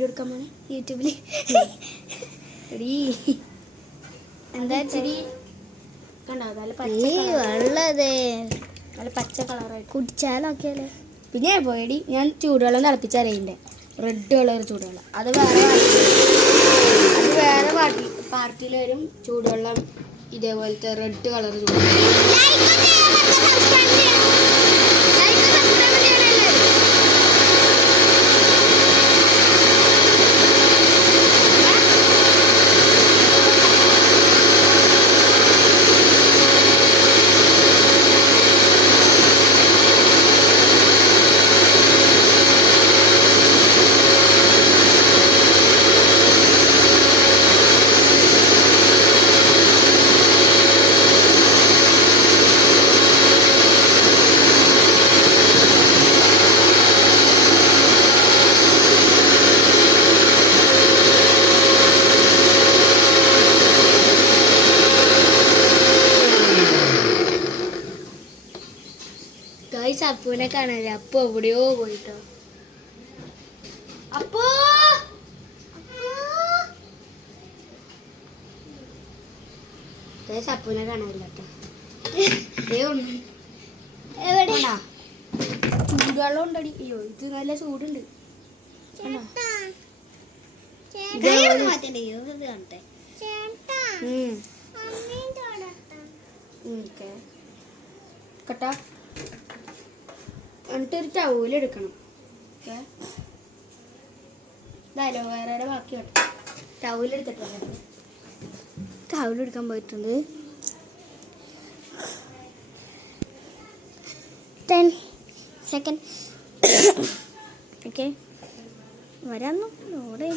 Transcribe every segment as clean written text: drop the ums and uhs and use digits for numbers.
Video എടുക്കാൻ പോണേ യൂട്യൂബിൽ. എന്താ ചെടി കണ്ടോ? നല്ല പച്ച കളറായി കുടിച്ചാലൊക്കെയല്ലേ. പിന്നെ പോയടി ഞാൻ ചൂടുവെള്ളം തിളപ്പിച്ചറിയണ്ടേ, റെഡ് കളർ ചൂടുവെള്ളം. അത് വേറെ പാർട്ടിയിൽ വരും ചൂടുവെള്ളം, ഇതേപോലത്തെ റെഡ് കളർ ചൂടുവെള്ളം. അപ്പൂനെ കാണാനില്ല. അപ്പു എവിടെയോ പോയിട്ടോ. അപ്പോ അപ്പൂനെ കാണാനില്ല കേട്ടോ. എവിടെയാ ചൂടുവെള്ളം ഉണ്ടടി. അയ്യോ ഇത് നല്ല ചൂടുണ്ട്. കട്ടാ എന്നിട്ടൊരു ടൗലെടുക്കണം. ഇതായാലോ വേറെ ബാക്കി ടൗലെടുത്തിട്ടല്ലേ. ടൗലെടുക്കാൻ പോയിട്ടുണ്ട്. 10 സെക്കൻഡ്. ഓക്കെ വരാന്നു ഓടെ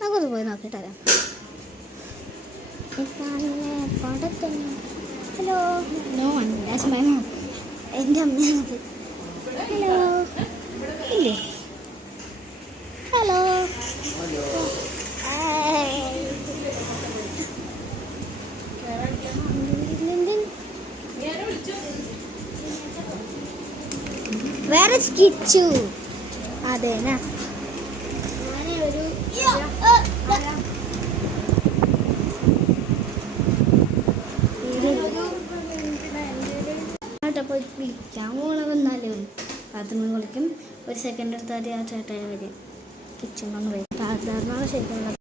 നമുക്കൊന്ന് പോയി നോക്കിട്ട് വരാം. ഹലോ നോ എൻ്റെ അമ്മയാണത്. ഹലോ ഇല്ലേ? ഹലോ വേറെ കിച്ചു അതേനാ ഒരു പോയി വിളിക്കാൻ പോകണമെന്നാലും ബാത്റൂമിൽ വിളിക്കും. ഒരു സെക്കൻഡ് എടുത്താൽ ആ ചേട്ടായി വരും. കിച്ചണിലൊന്ന് വരും. സാധാരണ ശരിക്കുള്ള